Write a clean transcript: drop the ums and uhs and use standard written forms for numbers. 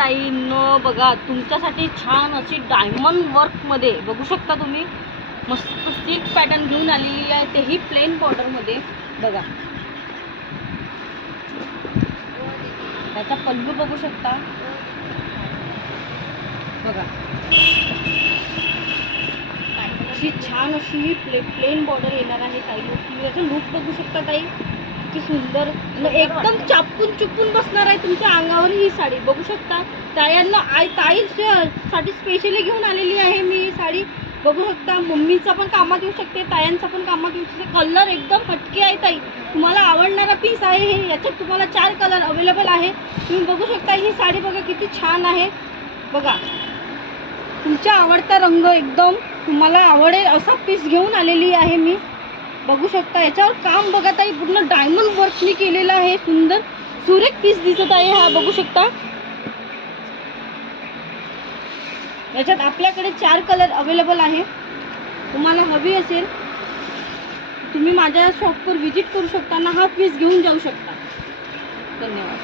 ताईंनो, बघा तुमच्यासाठी छान अशी डायमंड वर्कमध्ये बघू शकता तुम्ही, मस्त सिल्क पॅटर्न घेऊन आलेली आहे, तेही प्लेन बॉर्डरमध्ये. बघा त्याचा पल्लू बघू शकता. बघा अशी छान अशी ही प्लेन बॉर्डर येणार आहे ताई. तुम्ही त्याचं लुक बघू शकता ताई, किती सुंदर, एकदम चापून चुपून बसणार आहे तुमच्या अंगावर ही साडी. बघू शकता ताईंना, ताईसाठी स्पेशली घेऊन आलेली आहे मी ही साडी. बघू शकता मम्मीचा पण कामात येऊ शकते, तायांचा पण कामात येऊ शकते. कलर एकदम हटके आहे ताई, तुम्हाला आवडणारा पीस आहे हे. याच्यात तुम्हाला 4 कलर अवेलेबल आहे. तुम्ही बघू शकता ही साडी बघा किती छान आहे. बघा तुमचा आवडता रंग, एकदम तुम्हाला आवडेल असा पीस घेऊन आलेली आहे मी. बघू शकता याच्यावर काम बघा ताई, पूर्ण डायमंड वर्कनी केलेलं आहे. सुंदर सुरेख पीस दिसत आहे हा. बघू शकता याच्यात आपल्याकडे 4 कलर अवेलेबल आहे. तुम्हाला हवी असेल तुम्ही माझ्या शॉपवर विजिट करू शकता ना, हा पीस घेऊन जाऊ शकता. धन्यवाद.